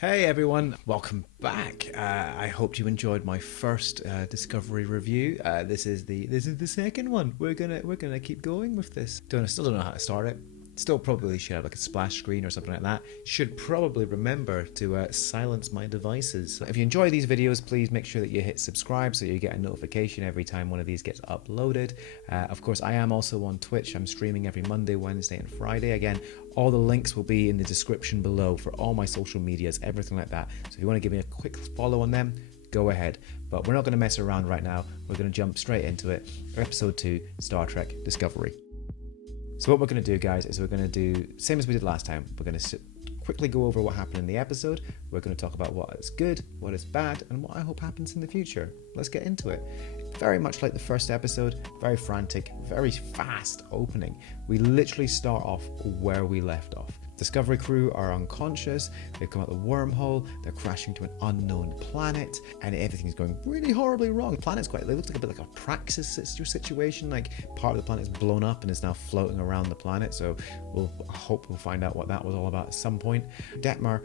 Hey everyone, welcome back. I hope you enjoyed my first Discovery review. This is the second one. We're gonna keep going with this. Still don't know how to start it. Still probably should have like a splash screen or something like that. Should probably remember to silence my devices. If you enjoy these videos, please make sure that you hit subscribe so you get a notification every time one of these gets uploaded. Of course, I am also on Twitch. I'm streaming every Monday, Wednesday, and Friday. Again, all the links will be in the description below for all my social medias, everything like that. So if you want to give me a quick follow on them, go ahead. But we're not going to mess around right now. We're going to jump straight into it. Episode 2, Star Trek Discovery. So what we're going to do, guys, is we're going to do same as we did last time. We're going to quickly go over what happened in the episode. We're going to talk about what is good, what is bad, and what I hope happens in the future. Let's get into it. Very much like the first episode, very frantic, very fast opening. We literally start off where we left off. Discovery crew are unconscious, they've come out the wormhole, they're crashing to an unknown planet, and everything's going really horribly wrong. The planet's it looks like a bit like a Praxis situation, like part of the planet's blown up and is now floating around the planet, so I hope we'll find out what that was all about at some point. Detmer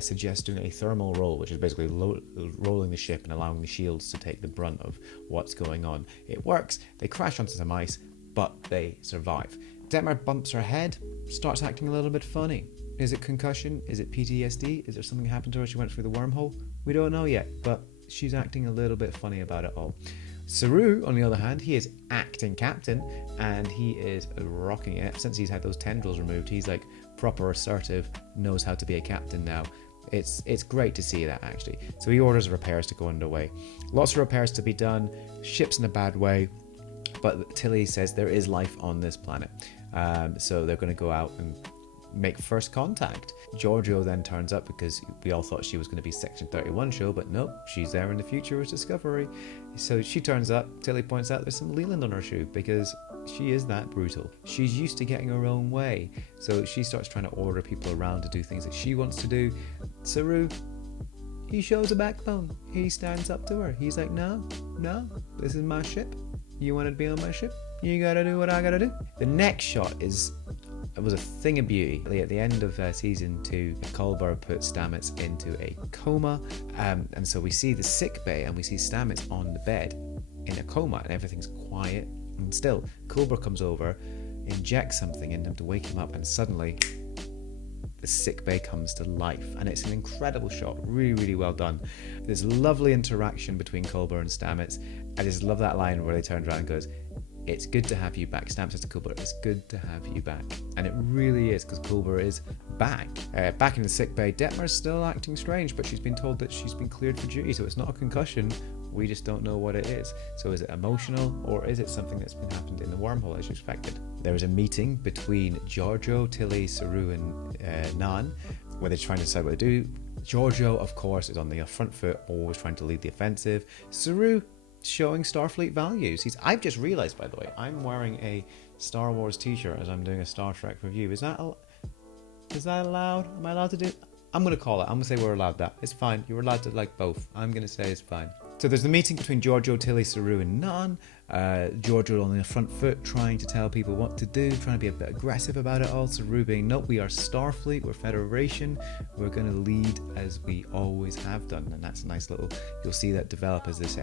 suggests doing a thermal roll, which is basically rolling the ship and allowing the shields to take the brunt of what's going on. It works, they crash onto some ice, but they survive. Detmer bumps her head, starts acting a little bit funny. Is it concussion? Is it PTSD? Is there something that happened to her? She went through the wormhole? We don't know yet, but she's acting a little bit funny about it all. Saru, on the other hand, he is acting captain, and he is rocking it. Since he's had those tendrils removed, he's like proper assertive, knows how to be a captain now. It's great to see that, actually. So he orders repairs to go underway. Lots of repairs to be done. Ship's in a bad way, but Tilly says there is life on this planet. So they're going to go out and make first contact. Georgiou then turns up because we all thought she was going to be Section 31 show, but nope, she's there in the future as Discovery. So she turns up. Tilly points out there's some Leland on her shoe because she is that brutal. She's used to getting her own way. So she starts trying to order people around to do things that she wants to do. Saru, he shows a backbone. He stands up to her. He's like, no, this is my ship. You want to be on my ship? You gotta do what I gotta do. The next shot was a thing of beauty. At the end of season 2, Culber put Stamets into a coma, and so we see the sick bay and we see Stamets on the bed in a coma, and everything's quiet and still. Culber comes over, injects something in him to wake him up, and suddenly the sick bay comes to life, and it's an incredible shot, really well done. There's lovely interaction between Culber and Stamets. I just love that line where they turn around and goes, "It's good to have you back." Stamets says to Culber, "It's good to have you back," and it really is, because Culber is back. Back in the sick bay, Detmer's still acting strange, but she's been told that she's been cleared for duty, so it's not a concussion. We just don't know what it is. So is it emotional, or is it something that's been happened in the wormhole as you expected? There is a meeting between Georgiou, Tilly, Saru, and Nan, where they're trying to decide what to do. Georgiou, of course, is on the front foot, always trying to lead the offensive. Saru, showing Starfleet values. I've just realised, by the way, I'm wearing a Star Wars t-shirt as I'm doing a Star Trek review. Is that allowed? Am I allowed to do? I'm going to call it. I'm going to say we're allowed that. It's fine. You're allowed to like both. I'm going to say it's fine. So there's the meeting between Georgiou, Tilly, Saru, and Nan. Georgiou on the front foot, trying to tell people what to do, trying to be a bit aggressive about it all. Saru being, nope, we are Starfleet, we're Federation, we're going to lead as we always have done. And that's a nice little, you'll see that develop as this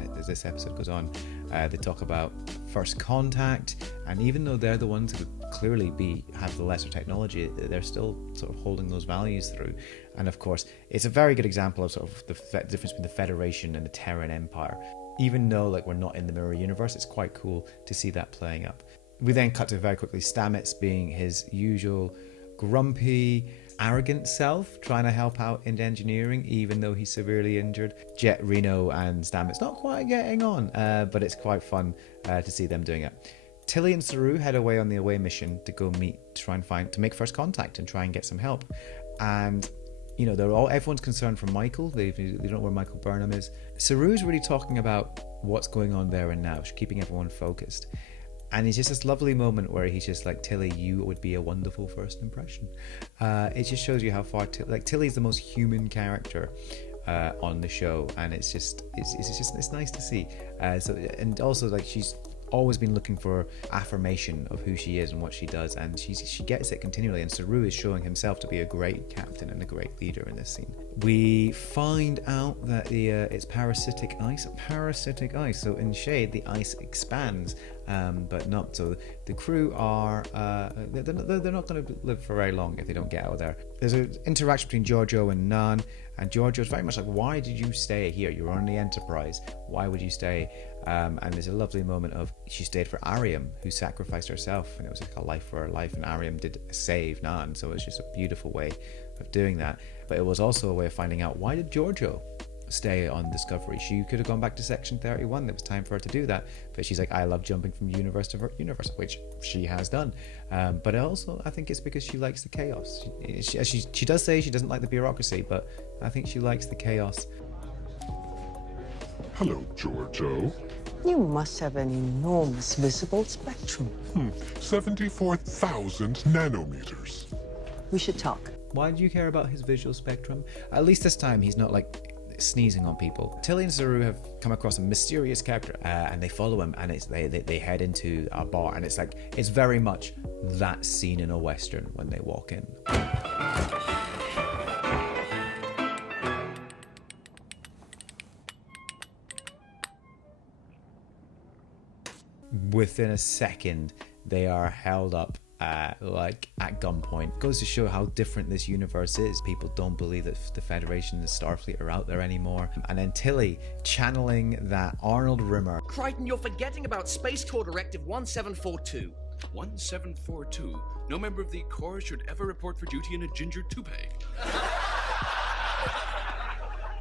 episode goes on. They talk about first contact, and even though they're the ones who would clearly have the lesser technology, they're still sort of holding those values through. And of course, it's a very good example of sort of the difference between the Federation and the Terran Empire. Even though we're not in the mirror universe, it's quite cool to see that playing up. We then cut to very quickly Stamets being his usual grumpy, arrogant self, trying to help out in engineering, even though he's severely injured. Jet, Reno, and Stamets not quite getting on, but it's quite fun to see them doing it. Tilly and Saru head away on the away mission to go to make first contact and try and get some help. And everyone's concerned for Michael. They don't know where Michael Burnham is. Saru's really talking about what's going on there and now, keeping everyone focused. And it's just this lovely moment where he's just like, Tilly, you would be a wonderful first impression. It just shows you how far Tilly's the most human character on the show, and it's nice to see. And also she's always been looking for affirmation of who she is and what she does, and she gets it continually. And Saru is showing himself to be a great captain and a great leader in this scene. We find out that it's parasitic ice. Parasitic ice. So in Shade, the ice expands, but not. So the crew are they're not going to live for very long if they don't get out of there. There's an interaction between Giorgio and Nan, and Giorgio's very much like, "Why did you stay here? You're on the Enterprise. Why would you stay?" And there's a lovely moment of she stayed for Ariam, who sacrificed herself, and it was like a life for her life, and Ariam did save Nan, so it's just a beautiful way of doing that. But it was also a way of finding out, why did Giorgio stay on Discovery? She could have gone back to Section 31. There was time for her to do that, but she's like, I love jumping from universe to universe, which she has done. But also, I think it's because she likes the chaos. She does say she doesn't like the bureaucracy, but I think she likes the chaos. Hello, Giorgio. You must have an enormous visible spectrum. 74,000 nanometers. We should talk. Why do you care about his visual spectrum? At least this time he's not like sneezing on people. Tilly and Saru have come across a mysterious character, and they follow him, and they head into a bar, and it's very much that scene in a Western when they walk in. Within a second, they are held up at gunpoint. Goes to show how different this universe is. People don't believe that the Federation and the Starfleet are out there anymore. And then Tilly channeling that Arnold Rimmer. Crichton, you're forgetting about Space Corps Directive 1742. 1742? No member of the Corps should ever report for duty in a ginger toupee.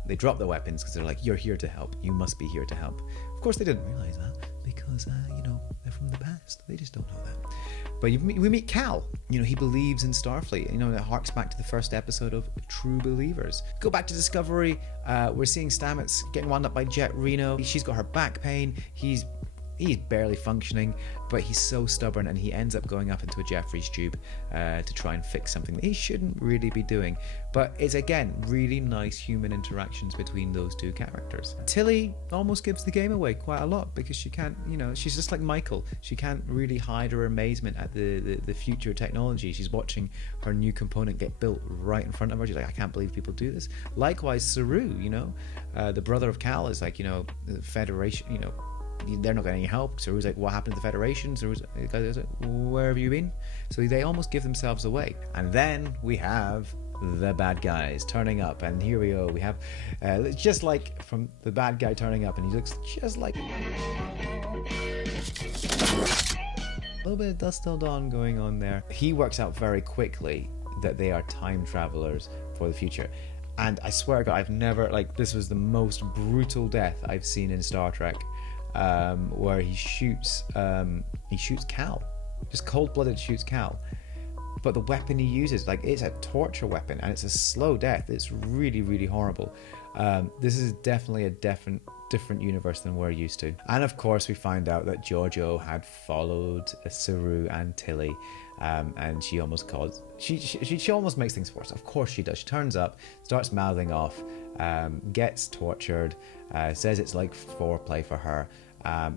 They drop their weapons because they're like, you're here to help. You must be here to help. Of course, they didn't realize that because, they're from the past. They just don't know that. But we meet Cal. He believes in Starfleet. It harks back to the first episode of True Believers. Go back to Discovery. We're seeing Stamets getting wound up by Jet Reno. She's got her back pain. He's barely functioning, but he's so stubborn, and he ends up going up into a Jeffries tube to try and fix something that he shouldn't really be doing. But it's, again, really nice human interactions between those two characters. Tilly almost gives the game away quite a lot because she can't, she's just like Michael. She can't really hide her amazement at the future technology. She's watching her new component get built right in front of her. She's like, I can't believe people do this. Likewise, Saru, the brother of Cal is like, the Federation, they're not getting any help. So he was like, what happened to the Federation? So the guy was like, where have you been? So they almost give themselves away. And then we have the bad guys turning up, and here we go. We have just like from the bad guy turning up, and he looks just like a little bit of Dust Till Dawn going on there. He works out very quickly that they are time travelers for the future. And I swear to God, I've never, this was the most brutal death I've seen in Star Trek. Where he shoots Cal, just cold-blooded shoots Cal, but the weapon he uses, it's a torture weapon, and it's a slow death. It's really, really horrible. This is definitely a different universe than we're used to. And of course, we find out that Giorgio had followed Saru and Tilly, and she almost caused. She almost makes things worse. Of course she does. She turns up, starts mouthing off, gets tortured, says it's like foreplay for her.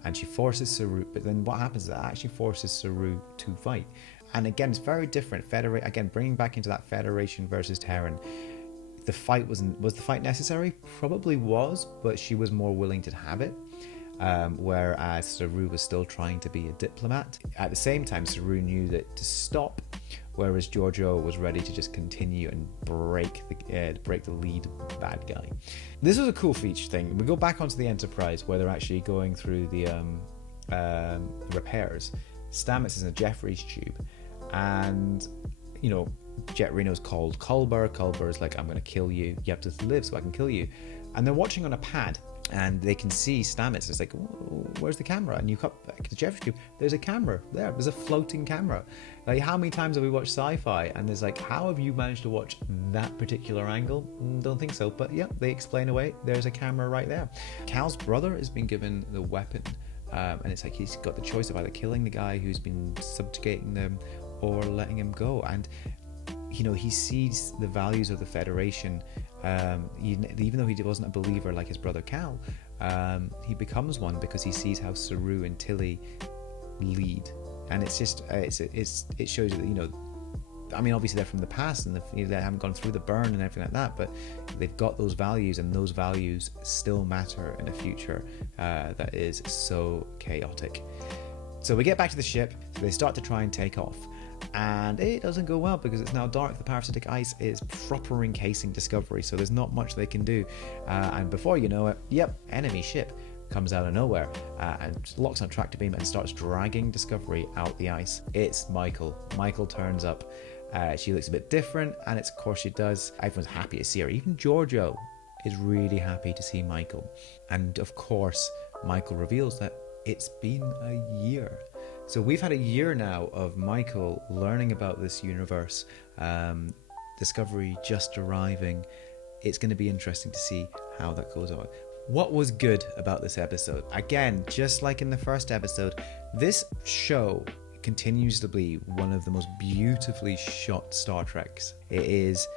And she forces Saru, but then what happens is it actually forces Saru to fight. And again, it's very different. Again, bringing back into that Federation versus Terran. The fight was the fight necessary? Probably was, but she was more willing to have it. Whereas Saru was still trying to be a diplomat. At the same time, Saru knew that to stop, whereas Giorgio was ready to just continue and break the lead bad guy. This was a cool feature thing. We go back onto the Enterprise where they're actually going through the repairs. Stamets is in a Jeffries tube, and Jet Reno's called Culber. Culber is like, I'm going to kill you. You have to live so I can kill you. And they're watching on a pad, and they can see Stamets. It's like, where's the camera? And you cut back to Jeffries tube. There's a camera there. There's a floating camera. Like, how many times have we watched sci-fi? And there's like, how have you managed to watch that particular angle? Don't think so. But yeah, they explain away. There's a camera right there. Cal's brother has been given the weapon. And it's like he's got the choice of either killing the guy who's been subjugating them or letting him go. And he sees the values of the Federation Even though he wasn't a believer like his brother Cal, he becomes one because he sees how Saru and Tilly lead, and it's just it shows that, you know, I mean, obviously they're from the past and they haven't gone through the burn and everything like that, but they've got those values, and those values still matter in a future that is so chaotic. So we get back to the ship, so they start to try and take off, and it doesn't go well because it's now dark. The parasitic ice is proper encasing Discovery, so there's not much they can do, and before you know it, enemy ship comes out of nowhere and locks on tractor beam and starts dragging Discovery out the ice. It's Michael. Michael turns up. She looks a bit different, and of course she does. Everyone's happy to see her. Even Giorgio is really happy to see Michael. And of course, Michael reveals that it's been a year. So we've had a year now of Michael learning about this universe, Discovery just arriving. It's going to be interesting to see how that goes on. What was good about this episode? Again, just like in the first episode, this show continues to be one of the most beautifully shot Star Treks. It is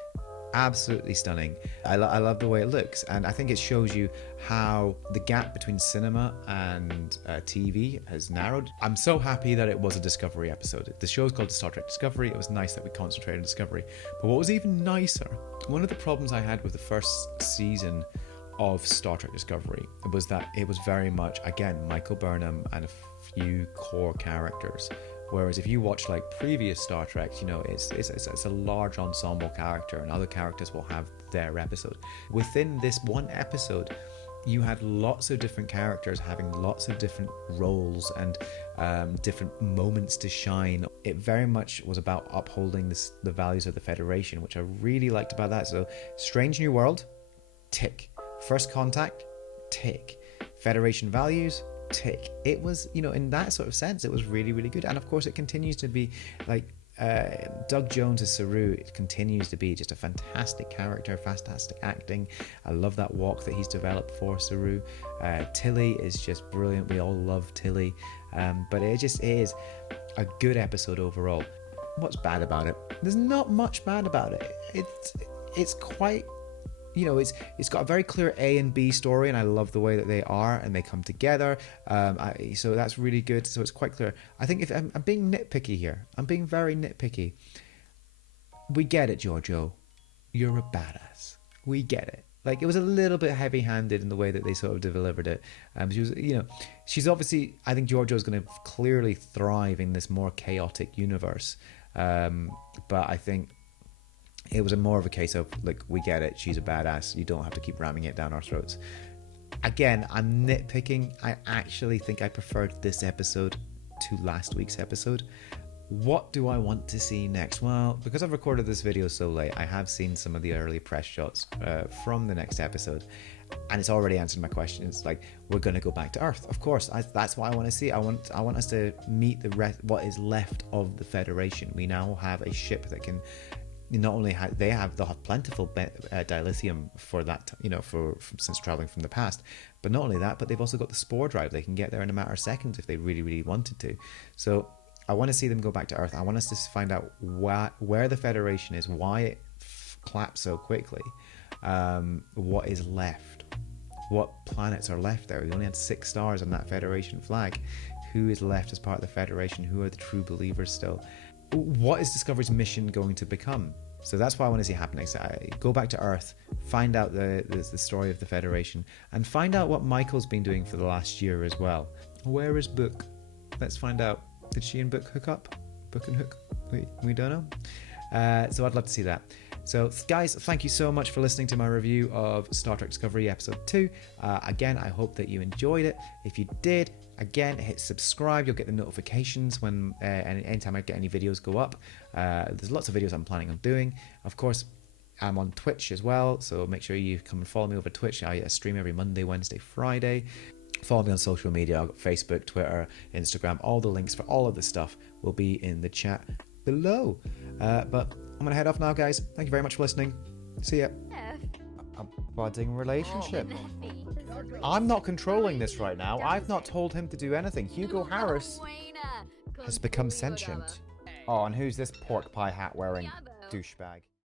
absolutely stunning. I love the way it looks, and I think it shows you how the gap between cinema and TV has narrowed. I'm so happy that it was a Discovery episode. The show's called Star Trek Discovery. It was nice that we concentrated on Discovery. But what was even nicer, one of the problems I had with the first season of Star Trek Discovery was that it was very much, again, Michael Burnham and a few core characters. Whereas if you watch like previous Star Trek, you know, it's a large ensemble character, and other characters will have their episode. Within this one episode, you had lots of different characters having lots of different roles and different moments to shine. It very much was about upholding the values of the Federation, which I really liked about that. So, Strange New World, tick. First Contact, tick. Federation values, tick. It was, you know, in that sort of sense, it was really, really good. And of course, it continues to be like Doug Jones as Saru. It continues to be just a fantastic character, fantastic acting. I love that walk that he's developed for Saru. Tilly is just brilliant. We all love Tilly, but it is a good episode overall. What's bad about it? There's not much bad about it. It's quite, you know, it's got a very clear A and B story, and I love the way that they are and they come together. So that's really good. So it's quite clear. I think if I'm being nitpicky here, I'm being very nitpicky. We get it, Giorgio. You're a badass. We get it. Like, it was a little bit heavy-handed in the way that they sort of delivered it. She was, you know, she's obviously, I think Giorgio's going to clearly thrive in this more chaotic universe. But I think it was more of a case of, like, we get it, she's a badass, you don't have to keep ramming it down our throats. Again, I'm nitpicking. I actually think I preferred this episode to last week's episode. What do I want to see next? Well, because I've recorded this video so late, I have seen some of the early press shots from the next episode, and it's already answered my question. It's like, we're going to go back to Earth. Of course, that's what I want to see. I want us to meet what is left of the Federation. We now have a ship that can not only they have the plentiful dilithium for that, you know, since traveling from the past, but not only that, but they've also got the spore drive. They can get there in a matter of seconds if they really, really wanted to. So I want to see them go back to Earth. I want us to find out where the Federation is, why it collapsed so quickly, what is left, what planets are left there. We only had 6 stars on that Federation flag. Who is left as part of the Federation? Who are the true believers still? What is Discovery's mission going to become? So that's what I want to see happening. So go back to Earth, find out the story of the Federation, and find out what Michael's been doing for the last year as well. Where is Book? Let's find out. Did she and Book hook up? Book and Hook? We don't know. So I'd love to see that. So guys, thank you so much for listening to my review of Star Trek Discovery Episode 2. Again, I hope that you enjoyed it. If you did, again, hit subscribe. You'll get the notifications when anytime I get any videos go up. There's lots of videos I'm planning on doing. Of course, I'm on Twitch as well, so make sure you come and follow me over Twitch. I stream every Monday, Wednesday, Friday. Follow me on social media. I've got Facebook, Twitter, Instagram. All the links for all of this stuff will be in the chat below. But I'm gonna head off now, guys. Thank you very much for listening. See ya. A budding relationship. I'm not controlling this right now. I've not told him to do anything. Hugo Harris has become sentient. Oh, and who's this pork pie hat wearing douchebag?